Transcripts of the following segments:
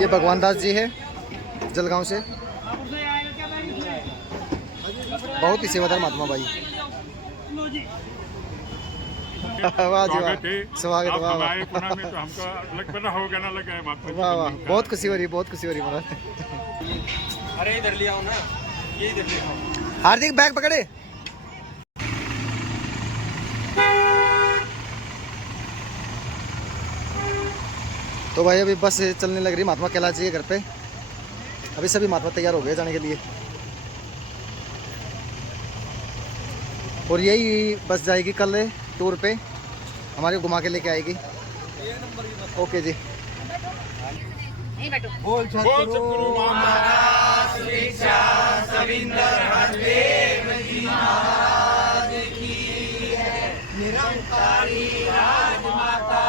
ये भगवान दास जी है जलगांव से, बहुत ही सेवादार महात्मा भाई। वाह जी वाह, स्वागत, वाह वाह, वाह वाह, बहुत खुशी हो रही, बहुत खुशी हो रही महाराज। अरे इधर ले आओ ना, ये इधर ले आओ। हार्दिक बैग पकड़े। तो भाई अभी बस चलने लग रही महात्मा कैलाश जी के घर पे। अभी सभी महात्मा तैयार हो गए जाने के लिए, और यही बस जाएगी कल टूर पे, हमारे घुमा के लेके आएगी। ओके जी। बोल सतगुरु महाराज की निरंकारी राजमाता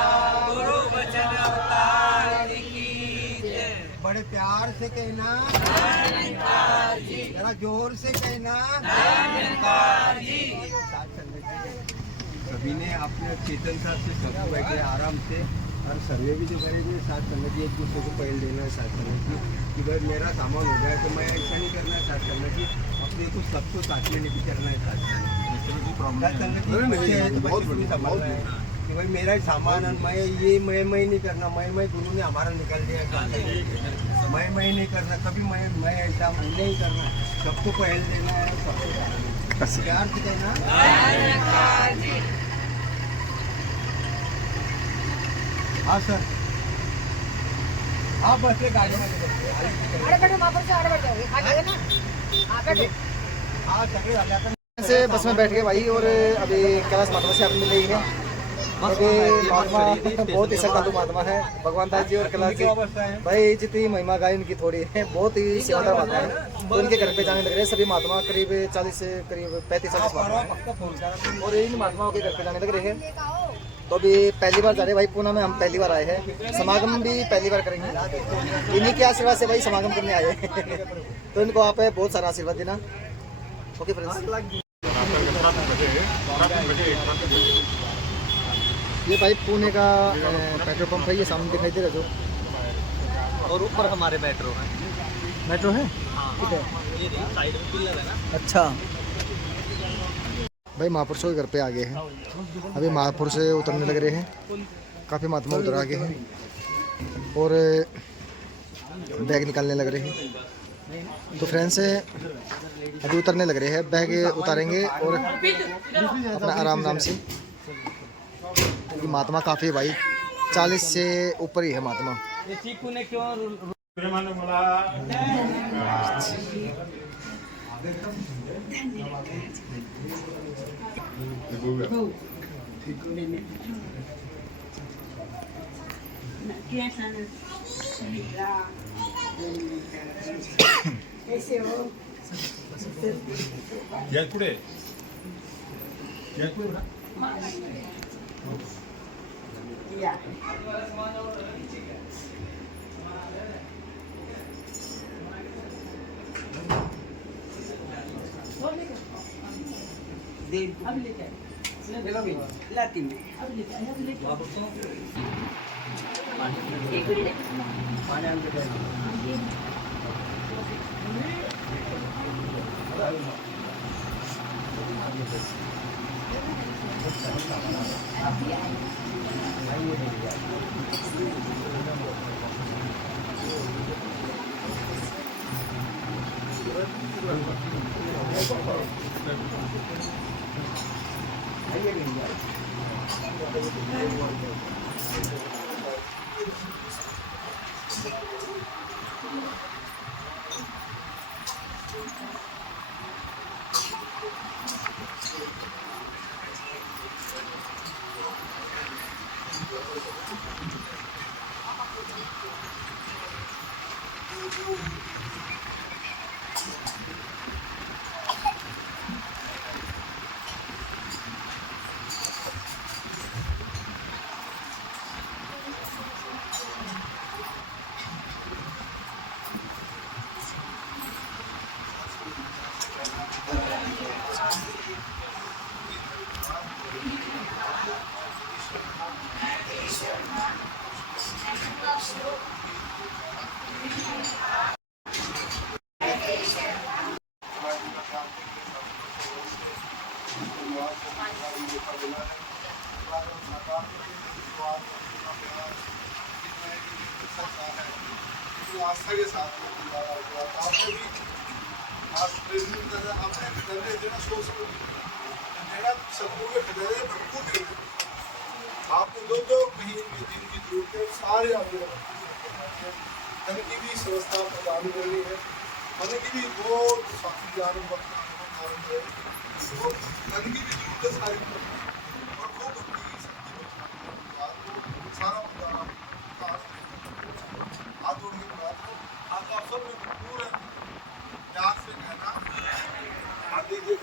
गुरु वचन अवतार की जय। बड़े प्यार से कहना जरा जोर से कहना। सभी ने अपने चेतन साथ से सब बैठे आराम से, और सर्वे भी जो करेंगे साथ संगत एक दूसरे को पहल देना है साथ संगत की, कि भाई मेरा सामान हो गया तो मैं ऐसा नहीं करना है साथ संगत की, अपने को सबको साथ में नहीं करना है साथ संगत कि भाई मेरा सामान है, मैं ये मैं नहीं करना, मैं गुरु ने हमारा निकाल दिया, मैं नहीं करना कभी, मैं ऐसा नहीं करना, सबको पहल देना है, सबको प्यार से कहना। हाँ सर, आप बस गाड़ी में से बस में बैठ गए भाई, और अभी कैलाश महात्मा से मिल रही है। अभी महात्मा बहुत ही श्रद्धालु महात्मा है, भगवान दास जी और कैलाश जी भाई, जितनी महिमा गाय उनकी थोड़ी है, बहुत ही सेवादार महात्मा है। तो उनके घर पे जाने लग रहे हैं सभी महात्मा, करीब 40 से करीब 35-40 महात्मा है, और इन महात्माओं के घर पे जाने लग रहे हैं। तो अभी पहली बार जा रहे भाई, पूना में हम पहली बार आए हैं, समागम भी पहली बार करेंगे। इन्हीं के आशीर्वाद से भाई समागम करने आए हैं। तो इनको आप बहुत सारा आशीर्वाद देना। Okay friends. ये भाई पुणे का पेट्रोल पंप है, ये सामने दिखाई दे रहा जो, और ऊपर हमारे मेट्रो है। मेट्रो है ये साइड में पिलर है ना। अच्छा भाई, महापुरुषों के घर पे आ गए हैं। अभी महापुरुष से उतरने लग रहे हैं, काफ़ी महात्मा उतर आ गए हैं, और बैग निकालने लग रहे हैं। तो फ्रेंड्स अभी उतरने लग रहे हैं, बैग उतारेंगे और अपना आराम से, क्योंकि महात्मा काफ़ी है भाई, 40 से ऊपर ही है महात्मा। अब लेकर लाती में अब लेकर आस्था के साथ आपने भी आज प्रेसिडेंट कर रहे आपने खजाने देना सोच मेरा सबको के खजाने भरपूर दे आपने दो महीने में जिनकी जरूरत है सारे आपको धन की भी व्यवस्था प्रदान करनी है धन की भी बहुत साथी जान वक्त है वो धन की भी जरूरत है सारी और खूब भक्ति की शक्ति सारा हाथ जोड़ के प्रार्थना आज आप सब लोग पूरे प्यार से कहना आप देखिए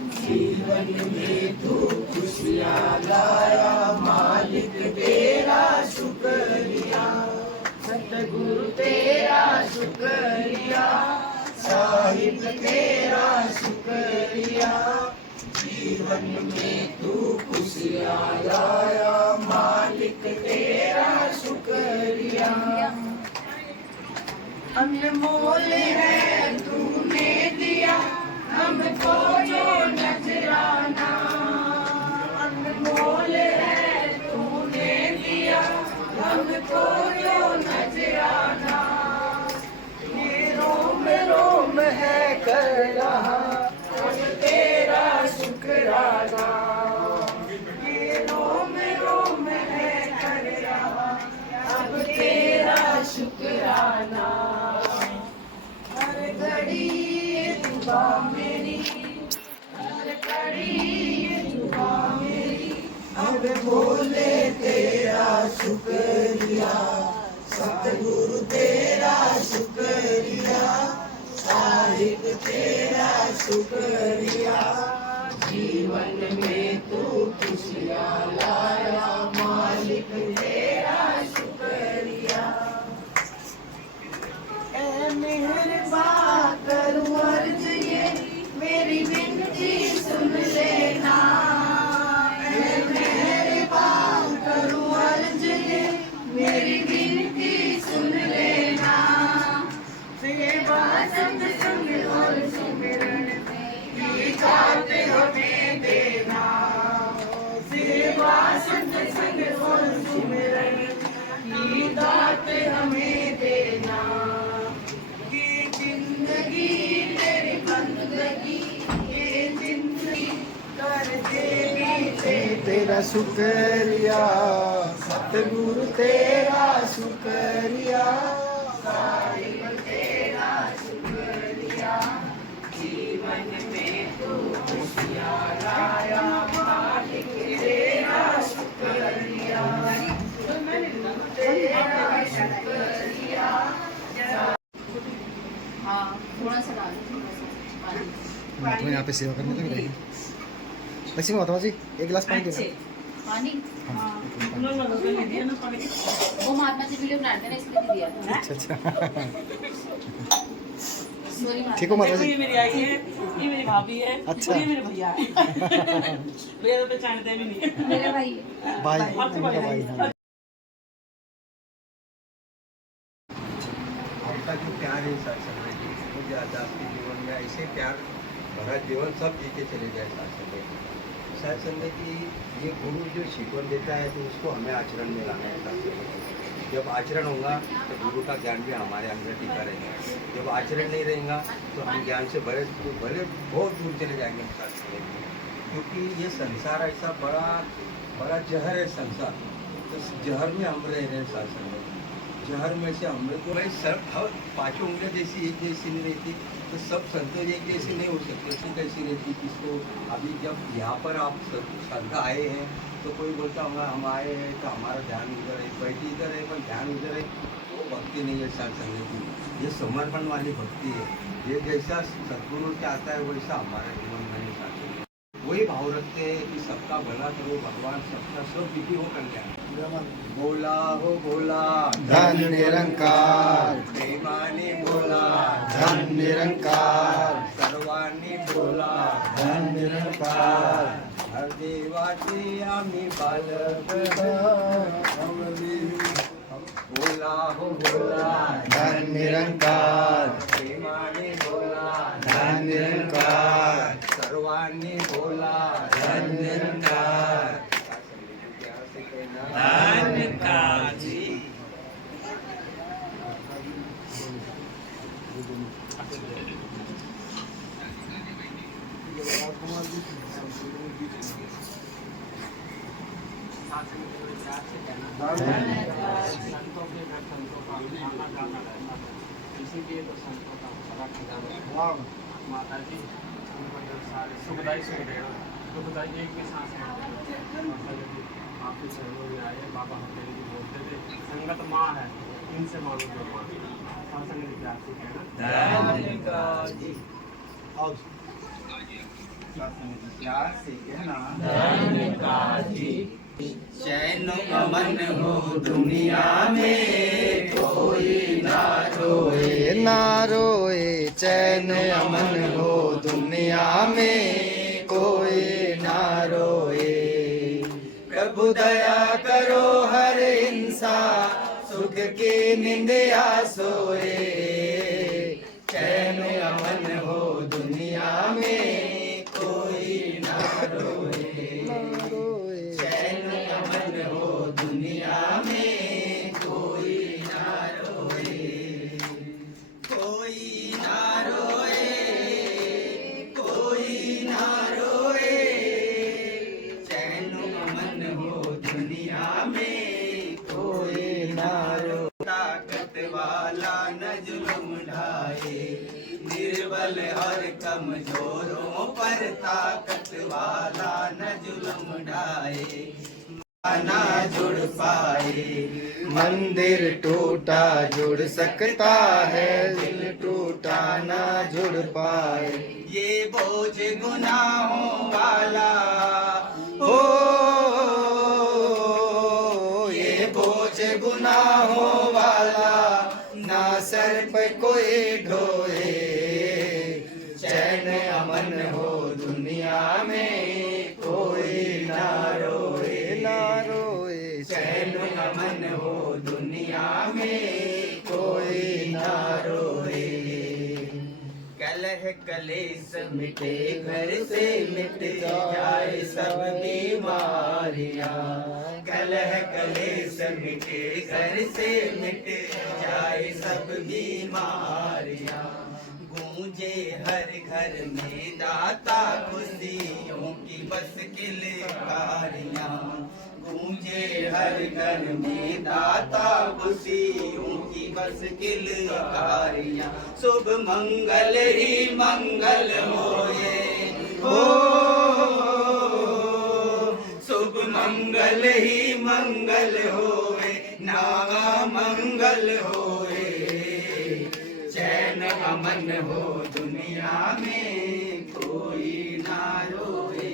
जीवन में तू खुशियाँ लाया मालिक तेरा शुक्रिया सतगुरु तेरा शुक्रिया साहिब तेरा शुक्रिया जीवन में तू खुशियाँ लाया मालिक तेरा शुक्रिया अनमोल है तूने दिया हमको जो नजराना अनमोल है तूने दिया हमको जो नजराना ये रोम रोम है कर रहा अब तेरा शुक्राना ये रोम रोम है कर रहा अब तेरा शुक्राना हर घड़ी ये दुआ मेरी हर घड़ी ये दुआ मेरी अब बोले तेरा शुक्रिया सतगुरु तेरा शुक्रिया साहिब तेरा शुक्रिया जीवन में तू खुशियाँ लाया मालिक तेरा शुक्रिया ऐ मेहरबान करूं अर्ज ये मेरी विनती सुन लेना ऐ मेहरबान करूं अर्ज ये मेरी विनती सुन लेना सेवा सत्संग और सुमिरन की जात हमें देना सेवा सत्संग और सुमिरन की दात हमें देना ये जिंदगी तेरी बंदगी ये जिंदगी कर देवी तेरा शुक्रिया सतगुरु तेरा शुक्रिया साहिब तेरा शुक्रिया जीवन में तू खुशियाँ लाया मालिक तेरा शुक्रिया तेरा शुक्रिया हाँ थोड़ा सा डाल थोड़ा सा पानी तो यहाँ पे सेवा करने लग रही है वैसे में बताओ जी एक गिलास पानी अच्छे देना पानी हाँ वो महात्मा जी वीडियो बनाते हैं ना इसलिए भी दिया था अच्छा अच्छा सॉरी ठीक हो माता देखो जी ये मेरी आई है ये मेरी भाभी है अच्छा। और ये मेरे भैया है भैया तो पहचानते भी नहीं है मेरे भाई भाई आपके उनका भाई हाँ आपका जो प्यार है सत्संग में मुझे आता आपके जीवन में ऐसे प्यार भरा जीवन सब जीते चले जाए सत्संग की ये गुरु जो शिकवन देता है तो उसको हमें आचरण में लाना है सत्संग में। जब आचरण होगा तो गुरु का ज्ञान भी हमारे अंदर टिका रहेगा जब आचरण नहीं रहेगा तो हम ज्ञान से भले बहुत दूर चले जाएंगे सत्संग में क्योंकि ये संसार ऐसा बड़ा बड़ा जहर है संसार तो इस जहर में हम रह रहे हैं सत्संग में जहर में से हम लोग भाई सब हर पाँचों उंगलियाँ जैसी एक जैसी नहीं रहती तो सब संतों एक जैसी नहीं हो सकती ऐसी कैसी रहती किसको अभी जब यहाँ पर आप सब संत आए हैं तो कोई बोलता होगा हम आए हैं तो हमारा ध्यान उधर है बैठी इधर है पर ध्यान उधर है वो भक्ति नहीं है सत्संग की ये समर्पण वाली भक्ति है ये जैसा सद्गुरु से आता है वैसा हमारा जीवन में नहीं साथ वही भाव रखते हैं कि सबका भला करो भगवान, सबका सब विधि हो कल्याण। बोला हो बोला धन निरंकार, प्रेमाने बोला धन निरंकार, सर्वांनी बोला धन निरंकार, हर देवाची आम्ही बालक बोला हो बोला धन निरंकार, प्रेमाने बोला धन निरंकार, सर्वांनी बोला धन निरंकार। संतों के घर संतों का आना जाना रहता है, इसीलिए तो संतों का बड़ा खजाना। माता जी उनको जो सारे सुखदाई सुख देना, दुखदाई एक भी सांस माता जी आपके चरणों में आए। बाबा हम तेरे जी बोलते थे संगत माँ है, इनसे मानो जो माँ संग प्यार से कहना जी प्यार से कहना चैन अमन हो दुनिया में कोई ना रोए, ना रोए, चैन अमन हो दुनिया में कोई ना रोए। प्रभु दया करो हर इंसान सुख की निंदिया सोए, चैन अमन हो दुनिया में कोई ना रोए, चैन अमन हो दुनिया में कोई ना रोए, कोई ना रोए, कोई ना रोए, चैन अमन हो दुनिया में कोई ना रोए। ताकत वाला न जुल्म ढाए, निर्बल और कमजोरों पर ताकत वाला न जुल्म ढाए, ना जुड़ पाए। मंदिर टूटा जुड़ सकता है, दिल टूटा ना जुड़ पाए। ये बोझ गुनाहों वाला हो, ये बोझ गुनाहों वाला ना सर पे कोई ढोए, चैन अमन हो दुनिया में कोई ना रोए, ना रोए, चैन अमन हो दुनिया में कोई ना रोए। कलह कलेश मिटे घर से मिट जाए सब बीमारियां, कलह कलेश मिटे घर से मिट जाए सब बीमारियां। गूंजे हर घर में दाता खुशियों की बस किलकारियां, गूंजे हर घर में दाता खुशियों की बस किलकारियां। शुभ मंगल ही मंगल होए, हो शुभ मंगल ही मंगल होए, नागा मंगल होए, चैन अमन हो दुनिया में कोई ना रोए।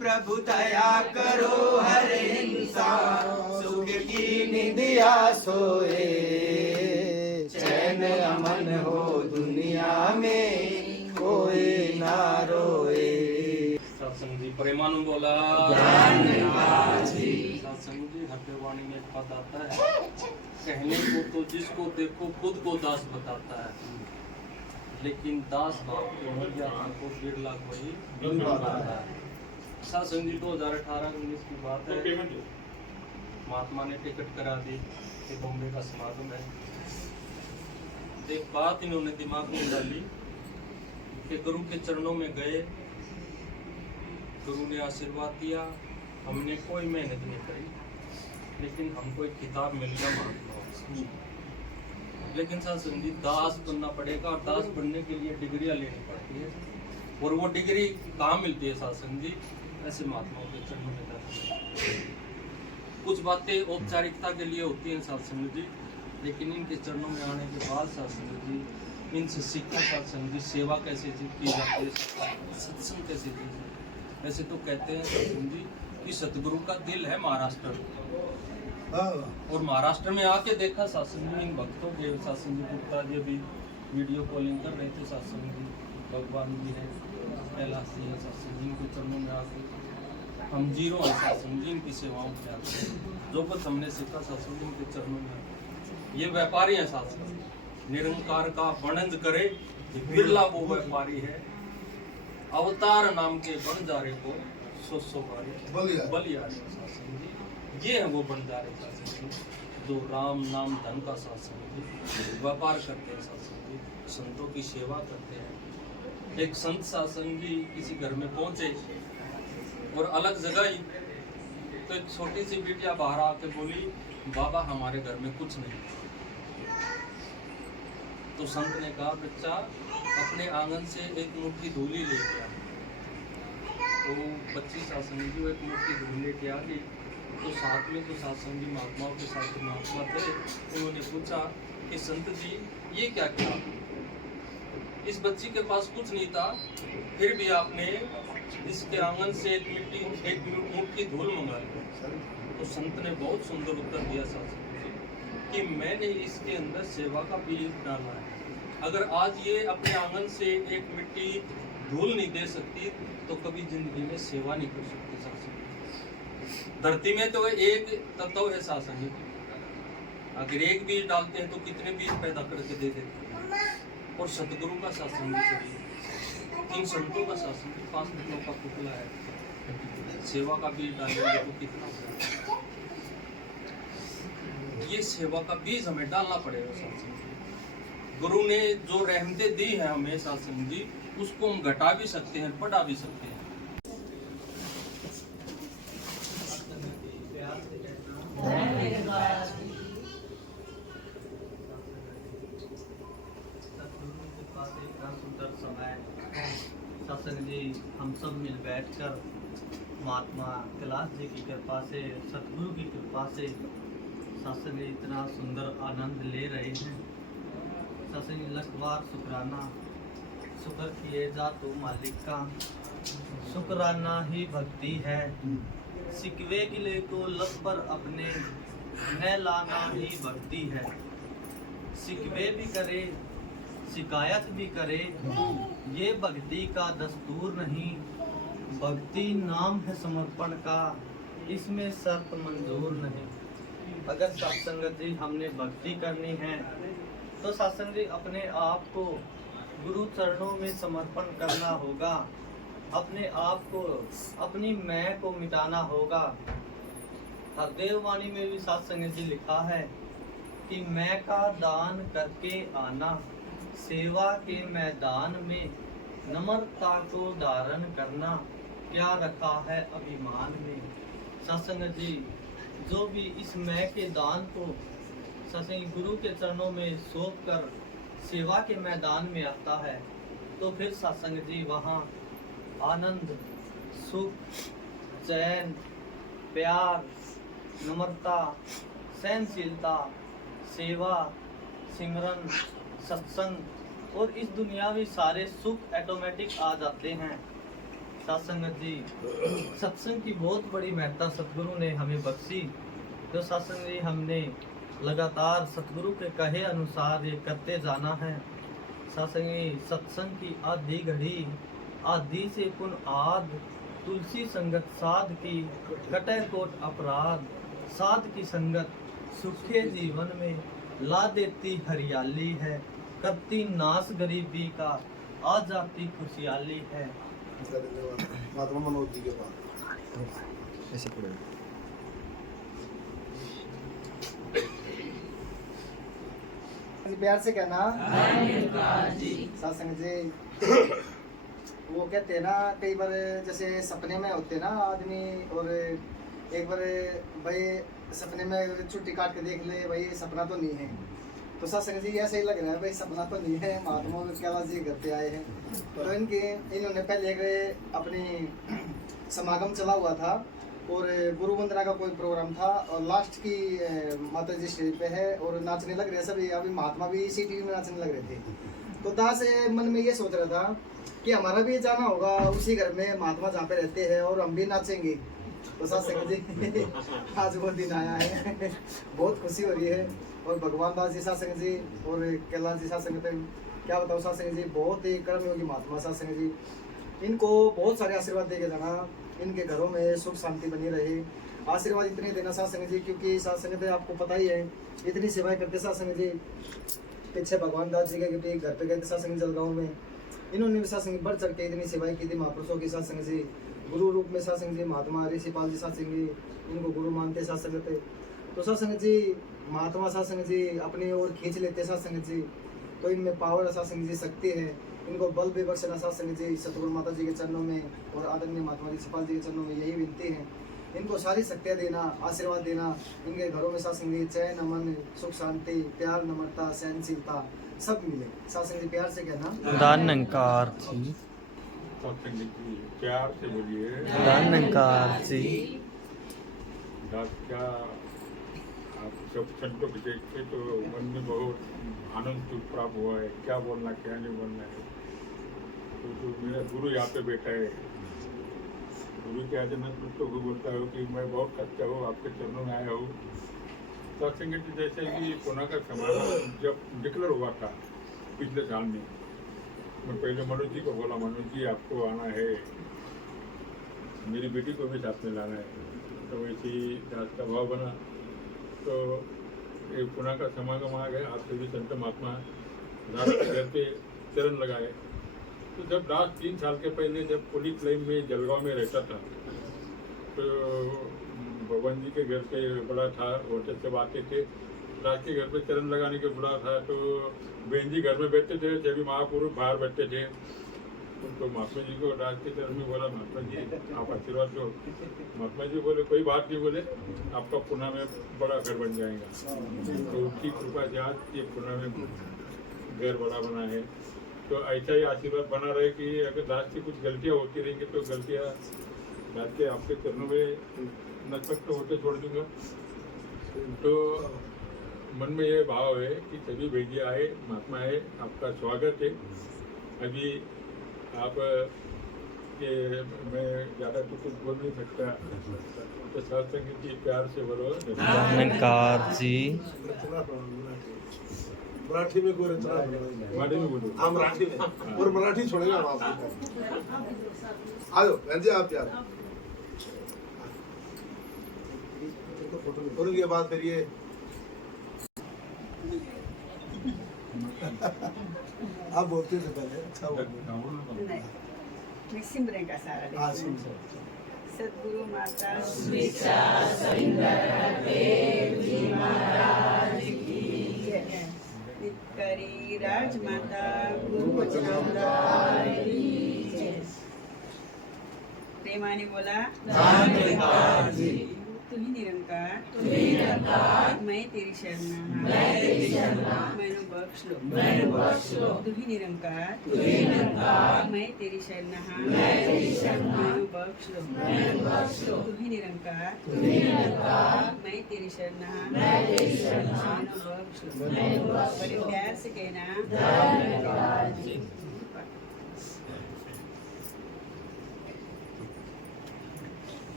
प्रभु दया करो हर इंसान सुख की निंदिया सोए, चैन अमन हो दुनिया में कोई ना रोए। सत्संग जी प्रेमानु बोला सत्संग जी हृदयवाणी में एक पद आता है, कहने को तो जिसको देखो खुद को दास बताता है, लेकिन दास भाव के मर्यादा को बिरला कोई बताता है। सत्संग जी 2018-19 की बात है, महात्मा ने टिकट करा दी कि बॉम्बे का समागम है। एक बात इन्होंने दिमाग में डाली कि गुरु के चरणों में गए, गुरु ने आशीर्वाद दिया, हमने कोई मेहनत नहीं करी, लेकिन हमको एक किताब मिल गया महात्मा से। लेकिन सत्संग जी दास बनना पड़ेगा, और दास बनने के लिए डिग्रियां लेनी पड़ती है, और वो डिग्री कहाँ मिलती है सत्संग जी? ऐसे महात्माओं के चरणों में जाते। कुछ बातें औपचारिकता के लिए होती हैं सत्संग जी, लेकिन इनके चरणों में आने के बाद सत्संग जी इनसे सीखा सत्संग जी सेवा कैसे की जाती है, सत्संग कैसे की जाती है। वैसे तो कहते हैं सत्संग जी कि सतगुरु का दिल है महाराष्ट्र, और महाराष्ट्र में आके देखा सत्संग जी इन भक्तों के, सत्संग जी गुप्ता जी अभी वीडियो कॉलिंग कर रहे थे, सत्संग जी भगवान जी हैं, कैलाश जी हैं, सत्संग जी के चरणों में आके हम जीरो हैं, सत्संग जी इनकी सेवाओं के आते जो कुछ हमने सीखा सत्संग जी के चरणों में आके। ये व्यापारी हैं सत्संग, निरंकार का वर्णन करे बिरला वो व्यापारी है, अवतार नाम के बंजारे को सो बलियारे सत्संग जी, ये है वो बंजारे सत्संग जी जो राम नाम धन का सत्संग जी व्यापार करते हैं, सत्संग जी संतों की सेवा करते हैं। एक संत सत्संग जी किसी घर में पहुंचे और अलग जगह ही, तो एक छोटी सी बिटिया बाहर आके बोली बाबा हमारे घर में कुछ नहीं। तो संत ने कहा बच्चा अपने आंगन से एक मुट्ठी धूली लेके आ। तो बच्ची सत्संग जी वो एक मुट्ठी धूल लेके आ गई। तो साथ में तो सत्संग जी महात्माओं के साथ महात्मा थे, उन्होंने पूछा कि संत जी ये क्या किया, इस बच्ची के पास कुछ नहीं था फिर भी आपने इसके आंगन से एक मुट्ठी धूल मंगा ली। तो संत ने बहुत सुंदर उत्तर दिया सत्संग जी कि मैंने इसके अंदर सेवा का बीज डाला है, अगर आज ये अपने आंगन से एक मिट्टी धूल नहीं दे सकती तो कभी जिंदगी में सेवा नहीं कर सकती। सत्संग धरती में तो एक तत्व है सत्संग जी, अगर एक बीज डालते हैं तो कितने बीज पैदा करके दे देते हैं। और सतगुरु का सत्संग इन संतों का सत्संग 5 मिनटों का पुतला है, सेवा का बीज डालेंगे तो कितना होगा। ये सेवा का बीज हमें डालना पड़ेगा सत्संग जी। गुरु ने जो रहमतें दी हैं हमें सत्संग जी, उसको हम घटा भी सकते हैं, बढ़ा भी सकते हैं। सुंदर समय सत्संग जी हम सब मिल बैठकर महात्मा कैलाश जी की कृपा से, सतगुरु की कृपा से सत्संग जी इतना सुंदर आनंद ले रहे हैं। सत्संग जी लख बार शुक्राना, शुक्र किए जा तो मालिक का, शुक्राना ही भक्ति है। सिकवे गिले को लख पर अपने न लाना ही भक्ति है। सिकवे भी करे शिकायत भी करे ये भक्ति का दस्तूर नहीं, भक्ति नाम है समर्पण का, इसमें शर्त मंजूर नहीं। अगर सत्संग जी हमने भक्ति करनी है तो सत्संग जी अपने आप को गुरु चरणों में समर्पण करना होगा, अपने आप को, अपनी मैं को मिटाना होगा। देववाणी में भी सत्संग जी लिखा है कि मैं का दान करके आना, सेवा के मैदान में नम्रता को धारण करना, क्या रखा है अभिमान में। सत्संग जी जो भी इस मैं के दान को सत्संग गुरु के चरणों में सौंप कर सेवा के मैदान में आता है तो फिर सत्संग जी वहाँ आनंद, सुख, चैन, प्यार, नम्रता, सहनशीलता, सेवा, सिमरन, सत्संग और इस दुनियावी सारे सुख ऑटोमेटिक आ जाते हैं। सत्संग जी सत्संग की बहुत बड़ी महत्ता सतगुरु ने हमें बख्शी, जो सत्संग जी हमने लगातार सतगुरु के कहे अनुसार ये करते जाना है। सत्संग की आधी घड़ी आदि से पुन आद, तुलसी संगत साध की कटे कोट अपराध, साध की संगत सुखे जीवन में ला देती हरियाली है, करती नाश गरीबी का आ जाती खुशहाली है। महात्मा मनोज जी के पास ऐसे पड़े प्यार से कहना सत्संग जी। वो कहते हैं ना कई बार जैसे सपने में होते ना आदमी, और एक बार भाई सपने में छुट्टी काट के देख ले भाई सपना तो नहीं है, तो सत्संग जी ऐसा ही लग रहा है भाई सपना तो नहीं है। महात्मा कैलाश जी घर पे आए हैं तो इन्होंने पहले अपनी समागम चला हुआ था और गुरु वंदना का कोई प्रोग्राम था और लास्ट की माता जी स्टेज पे है और नाचने लग रहे हैं सभी। अभी महात्मा भी इसी टीवी में नाचने लग रहे थे तो दास मन में ये सोच रहा था कि हमारा भी जाना होगा उसी घर में महात्मा जहाँ पे रहते हैं और हम भी नाचेंगे। तो सत्संग जी आज वो दिन आया है, बहुत खुशी हो रही है। और भगवान दास जी सत्संग जी और कैलाश जी सत्संग, क्या बताओ सत्संग जी, बहुत ही कर्मयोगी महात्मा सत्संग जी, इनको बहुत सारे आशीर्वाद देके जाना, इनके घरों में सुख शांति बनी रहे, आशीर्वाद इतने देना सत्संग जी, क्योंकि सत्संग पे आपको पता ही है इतनी सेवाएं करते सत्संग जी। पीछे भगवान दास जी के भी घर पे गए थे सत्संग जलगांव में, इन्होंने भी सत्संग बढ़ चढ़ के इतनी सेवाएं की थी महापुरुषों की सत्संग जी। गुरु रूप में सत्संग जी महात्मा ऋषिपाल जी सत्संग जी, इनको गुरु मानते सत्संग पे। तो सत्संग जी महात्मा सत्संग जी अपनी ओर खींच लेते सत्संग जी, तो इनमें पावर सत्संग जी शक्ति है, इनको बल भी बख्शना सत्संग जी। सतगुरु माता जी के चरणों में और आदरणीय महात्मा ऋषिपाल जी के चरणों में यही विनती है, इनको सारी शक्तियाँ देना, आशीर्वाद देना, इनके घरों में सत्संग जी चैन अमन सुख शांति प्यार नम्रता सहनशीलता सब मिले। सत्संग जी प्यार से कहना दानंकार सत्संग जी प्यार से बोलिए। दानंकार जी। क्या आप सब संतों को देख के तो मन में बहुत आनंद प्राप्त हुआ है, क्या बोलना क्या नहीं बोलना है। तो जो मेरा गुरु यहाँ पे बैठा है, गुरु के आजमत तो वो बोलता हूँ कि मैं बहुत कच्चा हूँ, आपके चरणों में आया हूँ। सत्संग जी जैसे कि पुणे का समारोह जब डिक्लेयर हुआ था पिछले साल में, मैं पहले मनोज जी को बोला, मनोज जी आपको आना है, मेरी बेटी को भी साथ में लाना है। तो वैसे ही दास का भाव बना, तो एक पुणे का समागम आ गया। आप सभी संत महात्मा दास के घर पे चरण लगाए। तो जब दास 3 साल के पहले जब पुलिस लाइन में जलगांव में रहता था, तो भगवान जी के घर पे बड़ा था, होटल से आते थे, दास के घर पे चरण लगाने के बुला था। तो बहन जी घर में बैठते थे, सभी महापुरुष बाहर बैठते थे। तो महात्मा जी को दास के चरण में बोला, महात्मा जी आप आशीर्वाद दो। महात्मा जी बोले कोई बात नहीं, बोले आपका पुणे में बड़ा घर बन जाएगा। तो उनकी कृपा से आज ये पुणे में घर बड़ा बना है। तो ऐसा ही आशीर्वाद बना रहे कि अगर दास की कुछ गलतियाँ होती रहेंगी तो गलतियाँ दास के आपके चरणों में नकद तो होते छोड़ दूंगा। तो मन में ये भाव है कि सभी भैया आए, महात्मा आए, आपका स्वागत है। अभी आप के मैं ज़्यादा तो कुछ बोल नहीं सकता, तो सत्संग जी प्यार से बोलो। दानंकार जी। मराठी में कोई रचना मराठी में बोलो। हाँ मराठी में, और मराठी छोड़ेगा हम आपको। आ जाओ बहन जी आप यार, और उनके बाद फिर ये आप बोलते थे पहले, अच्छा बोलते मैं सिमरन का सारा लेती हाँ हूँ। सुन सद्गुरु माता करी राजमाता गुरु प्रेमाने बोला तू ही निरंकार, मैं तेरी शरण मैंने बख्श लो। तू ही निरंकार, मैं तेरी शरण मैंने बख्श लो। तू ही निरंकार, मैं तेरी शरण मैंने बख्श लो। बड़े प्यार से कहना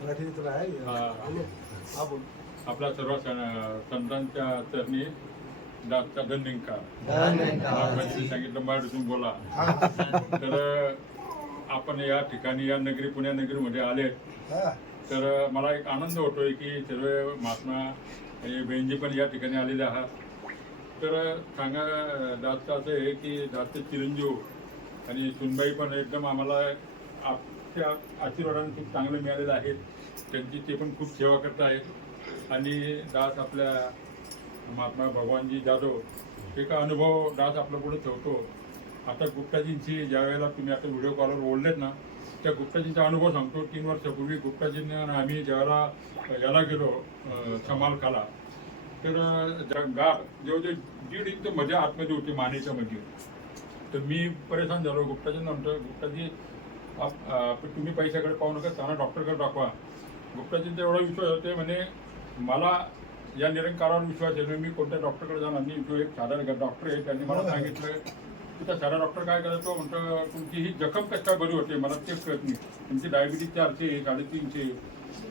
मराठी तर आहे हा बोल आपल्या सर्व संतांच्या चरणी दासचा धन्यंकार सांगितलं मराठीतून बोला। तर आपण या ठिकाणी या नगरी पुण्या नगरीमध्ये आले, हा तर मला एक आनंद होतोय की सर्व महात्मा आणि बहिणी पण या ठिकाणी आलेले आहात। तर सांगा दासचं असं आहे की दासचे चिरंजीव आणि सुनबाई पण एकदम आम्हाला आपल्या आशीर्वादाने खूप चांगलं मिळालेलं आहे। त्यांची ते पण खूप सेवा करत आहेत। आणि दास आपल्या महात्मा भगवानजी जाधव एक अनुभव दास आपल्या पुढे ठेवतो। आता गुप्ताजींची ज्या वेळेला तुम्ही आता व्हिडिओ कॉलवर बोललेत ना, त्या गुप्ताजींचा अनुभव सांगतो। 3 वर्षापूर्वी गुप्ताजींना आम्ही ज्यावेळेला याला गेलो समालकाला, तर गार जेव्हा ते 1.5 इंच मध्ये आतमध्ये होती मानेच्या मध्ये, तर मी परेशान झालो। गुप्ताजींना म्हणतो गुप्ताजी तुम्ही पैशाकडे पाहू नका, त्यांना डॉक्टरकडे दाखवा। गुप्ताजींचा एवढा विश्वास होते, म्हणे मला या निरंकारावर विश्वास आहे. मी कोणत्या डॉक्टरकडे जाणार नाही. जो एक साधा डॉक्टर आहे त्यांनी मला सांगितलं की त्या साधा डॉक्टर काय करायचो म्हणतो तुमची ही जखम कशी काय बरी होते मला तेच कळत नाही. तुमची डायबिटीज 400 350.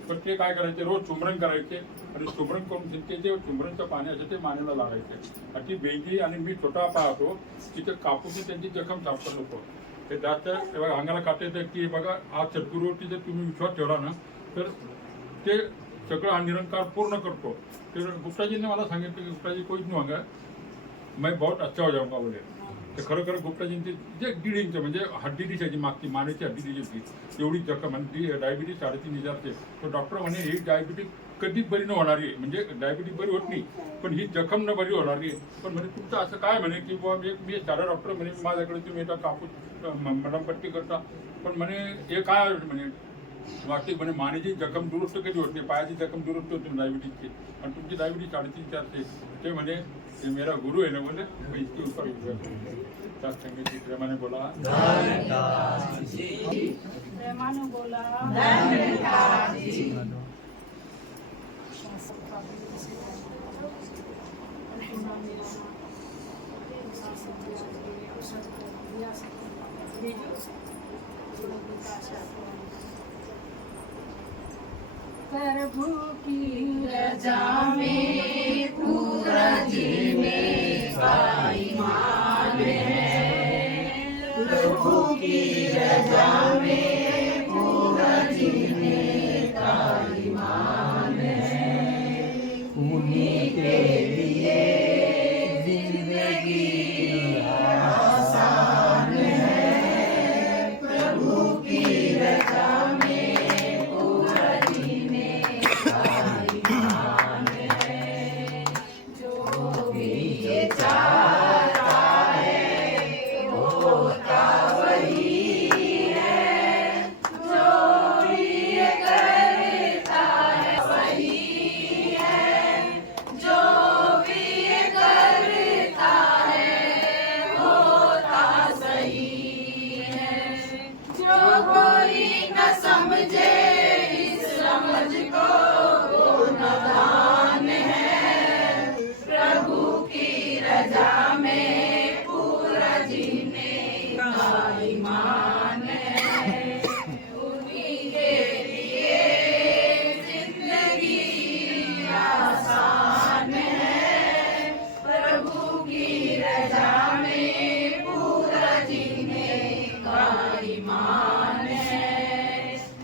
पण ते काय करायचे रोज चुंबरण करायचे आणि चुंबरण करून ते जे चुंबरणचं पाणी असेल ते मानेला लागायचे आणि ती बेंगी आणि मी स्वतः पाहतो तिथे कापूस त्यांची जखम साफ करत होतो. ते जास्त अंगाला काटे येतं की बघा आज सद्गुरूवरती जर तुम्ही विश्वास ठेवला ना तर ते सगळं हा निरंकार पूर्ण करतो. तर गुप्ताजींनी मला सांगितलं की गुप्ताजी कोईच नहीं होगा मैं बहुत अच्छा हो जाऊंगा बोले. ते खरं गुप्ताजींची जे 1.5 इंच म्हणजे हड्डी दिसायची मागची मानेची हड्डी दिसायची एवढी जखम आणि डायबिटीज 3,500. तो डॉक्टर म्हणे ही डायबिटीज कधीच बरी न होणारी म्हणजे डायबिटीज बरी होत नाही पण ही जखम न बरी होणारी. पण म्हणे तुमचं असं काय म्हणे की बाबा मी साधा डॉक्टर म्हणे माझ्याकडे तुम्ही येता कापूस मडमपट्टी करता पण म्हणे हे काय म्हणे वाटते म्हणे मानेची जखम दुरुस्त कधी होत नाही पायाची जखम दुरुस्त होते डायबिटीजची आणि तुमची डायबिटीज 3,500. ते म्हणे ये मेरा गुरु है ना बोले इसके ऊपर विश्वास संगीत प्रेमाने बोला प्रेमाने बोला प्रभु की रजा में पूरा जीने का ईमान है. प्रभु की रजा में पूरा जीने का ईमान है. उन्हीं के लिए जिंदगी आसान है. प्रभु की रजा में पूरा जीने का ईमान है. जो भी ये चाहता है होता वही है. जो भी ये करता है वही है. जो भी ये करता है होता सही है. जो कोई न समझे इस समझ को वो नादान है. प्रभु की रजा में पूरा जीने का ईमान है. उन्हीं के लिए जिंदगी आसान है. प्रभु की रजा में पूरा जीने का ईमान है.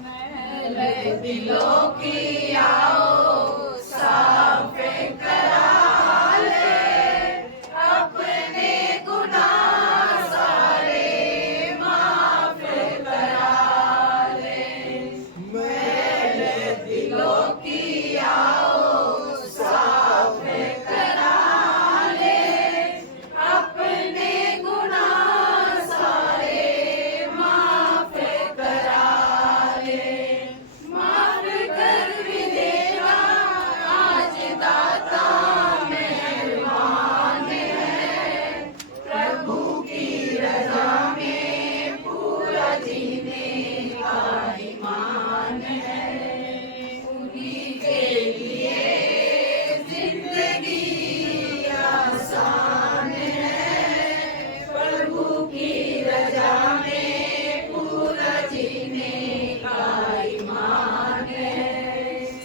मैले दिलों की आओ साफ करा ले. अपने गुनाह सारे माफ करा ले. मैले दिलों की आओ साफ करा ले. अपने गुनाह सारे माफ करा ले. माफ कर भी देना आज दाता मेहरबान है. प्रभु की रजा में पूरा जीने का ईमान है. उन्हीं के लिए जिंदगी आसान है. प्रभु की रजा में पूरा जीने का ईमान है.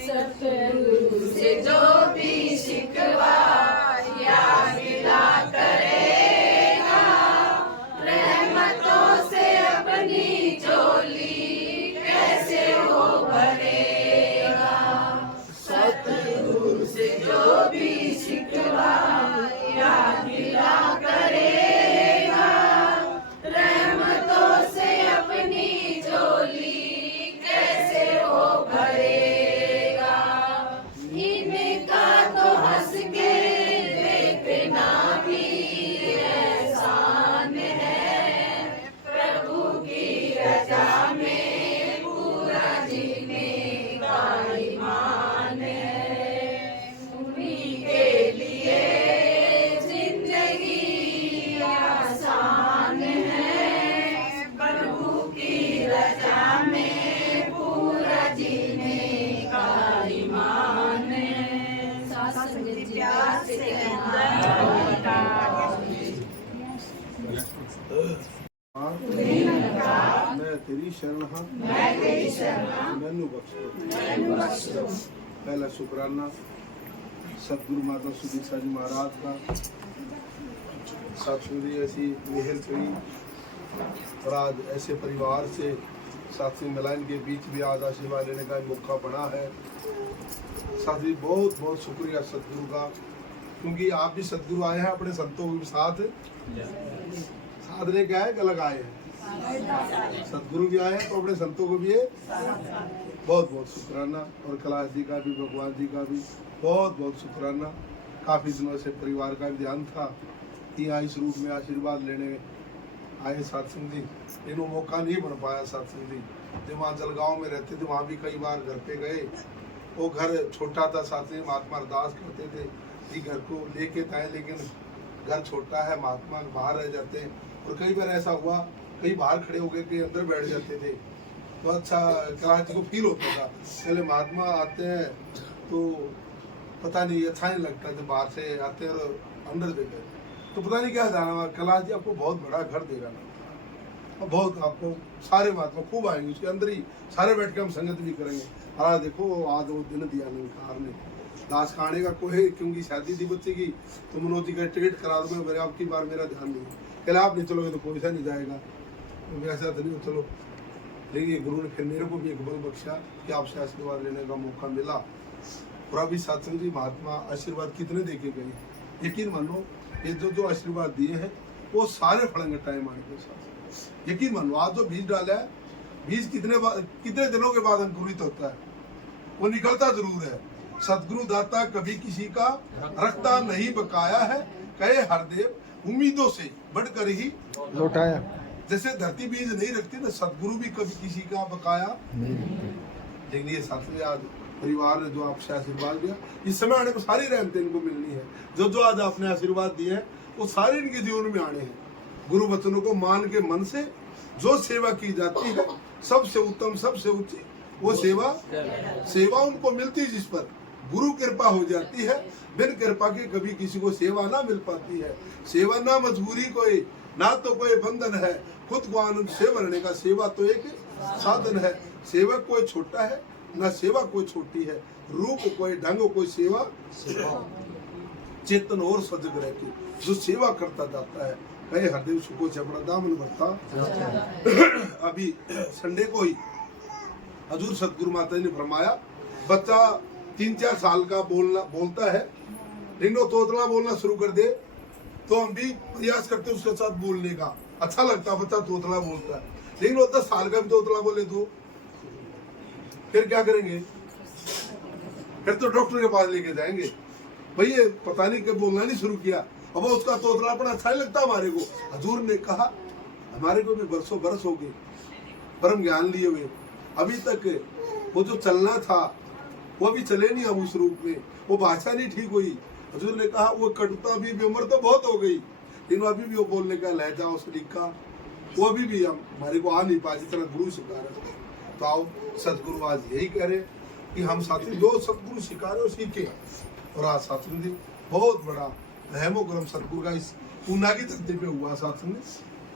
सतगुरु से जो भी शिकवा या गिला करेगा रहमतों से अपनी झोली कैसे वो भरेगा. सतगुरु से जो भी शिकवा या गिला करेगा रहमतों से अपनी झोली कैसे वो भरेगा. इनका शरण मैनू बख्श दो। पहला शुक्राना सतगुरु माता सुदीक्षा जी महाराज का, साक्षी ऐसी मेहर करी और आज ऐसे परिवार से साथी मिलान के बीच भी आज आशीर्वाद लेने का मौका बना है। साथी बहुत बहुत शुक्रिया सतगुरु का, क्योंकि आप भी सतगुरु आए हैं अपने संतों के साथ लेके आए, अलग आए हैं। सतगुरु भी आए हैं तो अपने संतों को भी बहुत बहुत शुक्राना, और कैलाश जी का भी, भगवान जी का भी बहुत बहुत शुक्राना। काफ़ी दिनों से परिवार का भी ध्यान था कि इस रूप में आशीर्वाद लेने आए सत्संग जी, इन्हों मौका नहीं बन पाया सत्संग जी। जब वहाँ जलगांव में रहते थे वहाँ भी कई बार घर पे गए, वो घर छोटा था, साथ में महात्मा अरदास करते थे कि घर को लेके आए, लेकिन घर छोटा है, महात्मा बाहर रह जाते हैं। और कई बार ऐसा हुआ, कई बाहर खड़े हो गए, कई अंदर बैठ जाते थे, तो अच्छा कैलाश जी को फील होता था पहले महात्मा आते हैं तो पता नहीं अच्छा नहीं लगता, जब बाहर से आते हैं और अंदर देते तो पता नहीं क्या जाना। कैलाश जी आपको बहुत बड़ा घर देगा ना, और बहुत आपको सारे महात्मा खूब आएंगे, उसके अंदर ही सारे बैठ के हम संगत भी करेंगे। आज देखो आज वो दिन दिया निकार ने दास खाने का कोई, क्योंकि शादी थी बच्चे की, तो मनोज जी का टिकट करा दूंगा, मेरे आपकी बार मेरा ध्यान नहीं, कहले आप नहीं चलोगे तो कोई सा नहीं जाएगा, ऐसा तो नहीं चलो। लेकिन गुरु ने फिर मेरे को भी एक बल बख्शा कि आपसे आशीर्वाद लेने का मौका मिला। और अभी सत्संग जी महात्मा आशीर्वाद कितने देके गए, यकीन मानो ये जो आशीर्वाद दिए हैं वो सारे फलेंगे टाइम आने के साथ। यकीन मानो आज जो बीज डाला है, बीज कितने दिनों के बाद अंकुरित होता है, वो निकलता जरूर है। सतगुरु दाता कभी किसी का रखता नहीं बकाया है, कहे हरदेव उम्मीदों से बढ़कर ही लौटाया। जैसे धरती बीज नहीं रखती ना, सतगुरु भी कभी किसी का बकाया नहीं। लेकिन ये साथ आज परिवार ने जो आपसे आशीर्वाद दिया, इस समय आने को सारी रहमतें इनको मिलनी है। जो आज आपने आशीर्वाद दिए हैं वो सारे इनके जीवन में आने हैं। गुरु वचनों को मान के मन से जो सेवा की जाती है, सबसे उत्तम सबसे ऊंची वो सेवा उनको मिलती है जिस पर गुरु कृपा हो जाती है। बिन कृपा के कभी किसी को सेवा ना मिल पाती है। सेवा ना मजबूरी कोई, ना तो कोई बंधन है, खुद को आनंद से भरने का सेवा तो एक साधन है। सेवक कोई छोटा है ना सेवा कोई छोटी है, रूप कोई ढंग कोई सेवा चेतन और सजग रह के जो सेवा करता जाता है, कहे हरदेव सुखो से अपना दामन भरता। अभी संडे को ही हजूर सतगुरु माता जी ने फरमाया, बच्चा 3-4 साल का बोलता है, लेकिन वो तोतला बोलना शुरू कर दे तो हम भी प्रयास करते उसके साथ बोलने का। अच्छा लगता है बच्चा तोतला बोलता है, लेकिन वो 10 साल का भी तोतला बोले तो फिर क्या करेंगे? फिर तो डॉक्टर के पास लेके जाएंगे, भाई ये पता नहीं कब बोलना नहीं शुरू किया, अब उसका तोतलापन अच्छा नहीं लगता हमारे को। हजूर ने कहा हमारे को भी बरसों बरस हो गए परम ज्ञान लिए हुए, अभी तक वो जो चलना था वो भी चले नहीं हम उस रूप में, वो भाषा नहीं ठीक हुई। हजूर ने कहा वो कटुता भी उम्र तो बहुत हो गई, लेकिन अभी भी वो बोलने का लहजा उस तरीका वो अभी भी हमारे को आ नहीं पाया जितना गुरु सिखा रहे। तो आओ सतगुरु आज यही कह रहे कि हम साथी जो सतगुरु सिखा रहे हो सीखे। और आज साथी जी बहुत बड़ा रहमो करम सतगुरु का इस पूना की धरती पे हुआ। साथी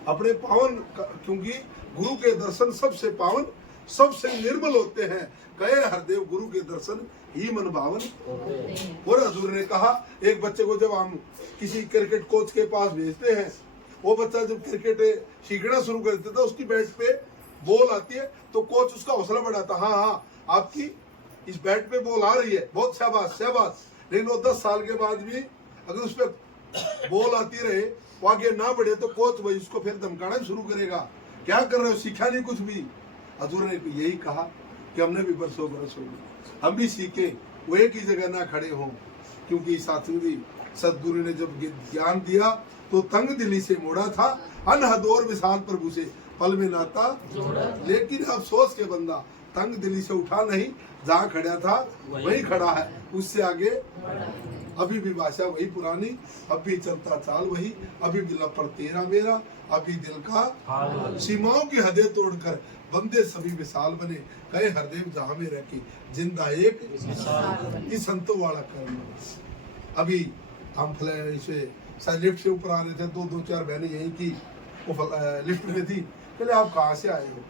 अपने पावन, क्योंकि गुरु के दर्शन सबसे पावन सबसे निर्मल होते हैं, कहे हरदेव गुरु के दर्शन ही मन भावन। और हजूर ने कहा एक बच्चे को जब हम किसी क्रिकेट कोच के पास भेजते हैं, वो बच्चा जब क्रिकेट सीखना शुरू कर देता था, उसकी बैट पे बॉल आती है तो कोच उसका हौसला बढ़ाता, हाँ आपकी इस बैट पे बॉल आ रही है, बहुत शाबाश शाबाश। लेकिन वो 10 साल के बाद भी अगर उस पर बॉल आती रहे, वो आगे ना बढ़े तो कोच वही उसको फिर धमकाना शुरू करेगा, क्या कर रहे हो, सीखा नहीं कुछ भी। हजूर ने यही कहा कि हमने भी बरसों बरस हो गए, हम भी सीखे, वो एक ही जगह ना खड़े हों। क्योंकि साथियों जी सदगुरु ने जब ज्ञान दिया तो तंग दिली से मोड़ा था, अनहद और विशाल प्रभु से पल में नाता। लेकिन अफसोस के बंदा तंग दिली से उठा नहीं, जहाँ खड़ा था वही खड़ा है, उससे आगे अभी भी भाषा वही पुरानी, अभी चलता चाल वही, अभी भी लपड़ तेरा मेरा, अभी दिल का सीमाओं की हदें तोड़कर बंदे सभी विशाल बने, कहे हरदेव जहाँ में रह के जिंदा एक इस संतों वाला कर्म। अभी हम इसे लिफ्ट से ऊपर आ रहे थे, 2-4 बहनें यहीं की वो लिफ्ट में थी, कहले आप कहाँ से आए हो?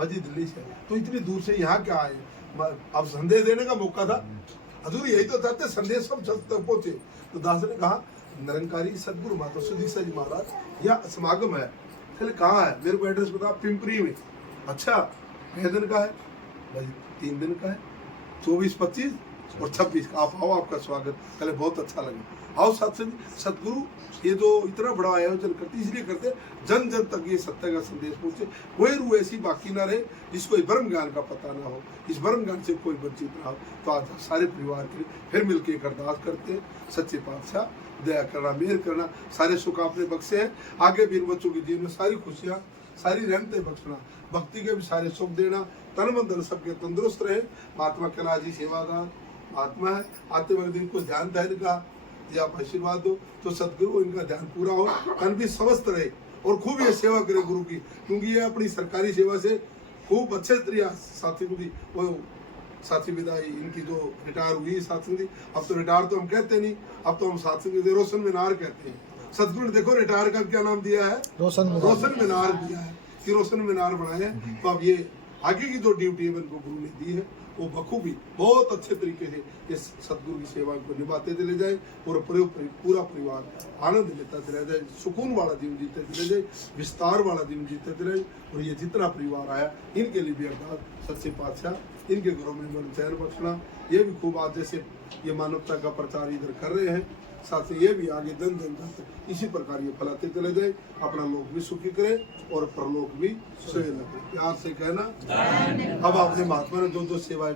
मजी दिल्ली से, तो इतनी दूर से यहाँ क्या आए? अब संदेश देने का मौका था, हजूर यही तो चाहते संदेश सब तक पहुंचे। तो दास ने कहा निरंकारी सदगुरु माता सुधीसा जी महाराज यह समागम है। चले कहाँ है? मेरे को एड्रेस बता। पिंपरी में। अच्छा कितने दिन का है भाई? 3 दिन का है, 24, 25 और 26 का। आप आओ, आपका स्वागत। कल बहुत अच्छा लगा। आओ सत्संग। सतगुरु ये जो इतना बड़ा आयोजन करते इसलिए करते जन जन तक ये सत्य का संदेश पहुंचे, कोई रूह ऐसी बाकी ना रहे जिसको इस ब्रह्म ज्ञान का पता ना हो, इस ब्रह्म ज्ञान से कोई वंचित ना हो। तो आज सारे परिवार के लिए फिर मिलकर एक अरदास करते हैं, सच्चे पातशाह दया करना, मेहर करना, सारे सुख आपने बख्शे हैं, आगे भी इन बच्चों के जीवन में सारी खुशियाँ, सारी रहमतें बख्शना, भक्ति के भी सारे सुख देना, तन मन धन सबके तंदुरुस्त रहे। महात्मा कला जी सेवादार महात्मा है, आते वक्त इनको ध्यान देने का ये आप आशीर्वाद दो तो सदगुरु इनका ध्यान पूरा हो, तन भी स्वस्थ रहे और खूब ये सेवा करे गुरु की, क्योंकि ये अपनी सरकारी सेवा से खूब अच्छे तरीके साथी को भी वो साथी विदाई इनकी जो रिटायर हुई साथी थी, अब तो रिटायर तो हम कहते नहीं, अब तो हम साथी रोशन मीनार कहते हैं। सदगुरु ने देखो रिटायर का क्या नाम दिया है? रोशन मीनार दिया है कि रोशन मीनार बनाया है। तो अब ये आगे की जो ड्यूटी है उनको गुरु ने दी है वो बखूबी बहुत अच्छे तरीके से इस सदगुरु की सेवा को निभाते चले जाए और पूरा परिवार आनंद लेता चला जाए, सुकून वाला जीवन जीते चले जाए, विस्तार वाला जीवन जीते चले जाए। और ये जितना परिवार आया इनके लिए भी अरदास सच्चे पातशाह इनके घरों में मन चैन बख्शना। ये भी खूब आज जैसे ये मानवता का प्रचार इधर कर रहे हैं, साथ ही ये भी आगे जन जन तक इसी प्रकार ये फैलाते चले जाए, अपना लोक भी सुखी करे और परलोक भी सुखी लगे। प्यार से कहना अब आपने महात्मा ने जो सेवाएं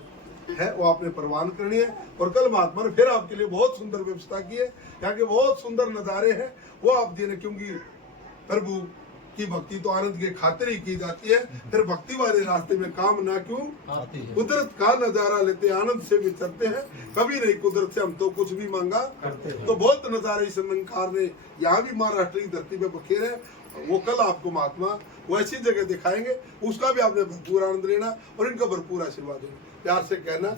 है वो आपने प्रवान करनी है। और कल महात्मा ने फिर आपके लिए बहुत सुंदर व्यवस्था की है, यहाँ के बहुत सुंदर नज़ारे हैं वो आप देने, क्योंकि प्रभु की भक्ति तो आनंद के खातिर ही की जाती है। फिर भक्ति वाले रास्ते में काम ना क्यों, कुदरत का नजारा लेते आनंद से विचरते हैं, कभी नहीं कुदरत से हम तो कुछ भी मांगा करते हैं। तो बहुत नजारे इस अलंकार ने यहाँ भी महाराष्ट्र की धरती पे बखेरे हैं, वो कल आपको महात्मा वो ऐसी जगह दिखाएंगे, उसका भी आपने भरपूर आनंद लेना और इनका भरपूर आशीर्वाद देना। प्यार से कहना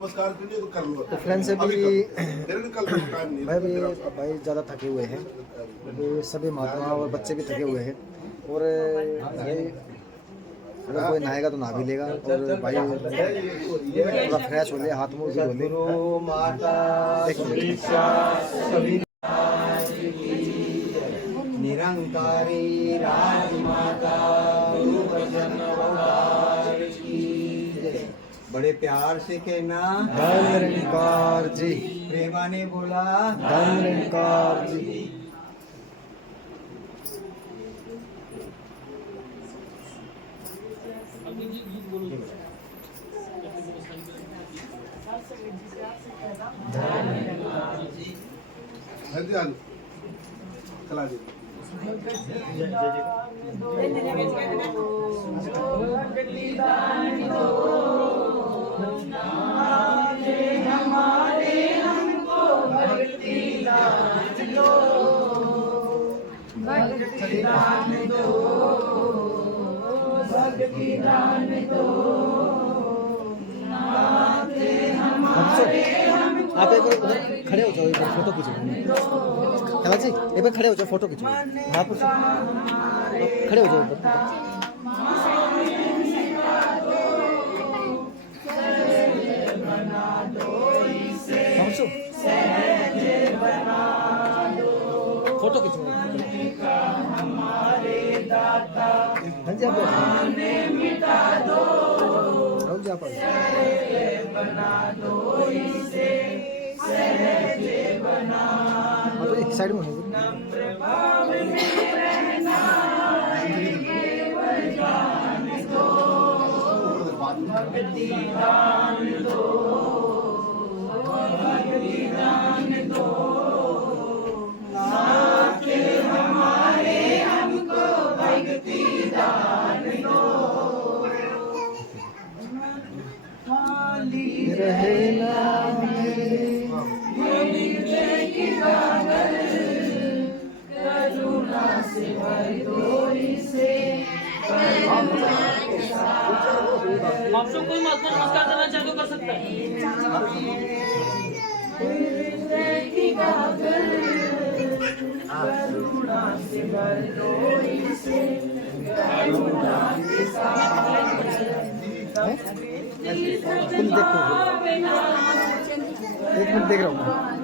नमस्कार कीजिए तो कर लो। तो फ्रेंड्स अभी भाई भाई ज़्यादा थके हुए हैं, अभी सभी महात्मा और बच्चे भी थके हुए हैं और भाई अगर कोई नहाएगा तो नहा भी लेगा और भाई थोड़ा फ्रेश हो ले, हाथ मुँह धो ले। निरंकारी राजमाता गुरु भजन अवतार की जय। बड़े प्यार से कहना धन निरंकार जी, प्रेमा ने बोला धन निरंकार जी। चला जी आप एक बार उधर खड़े हो जाओ, एक बार फोटो खींचो। कला जी एक बार खड़े हो जाओ, फोटो खींचो। महापुरुष खड़े हो जाओ एक बार। फोटो खींचो। हाँ जी आप एक साइड में जो कोई महात्मा नमस्कार करना चाहे तो कर सकता है। तुम देखो, एक मिनट देख रहा हूँ।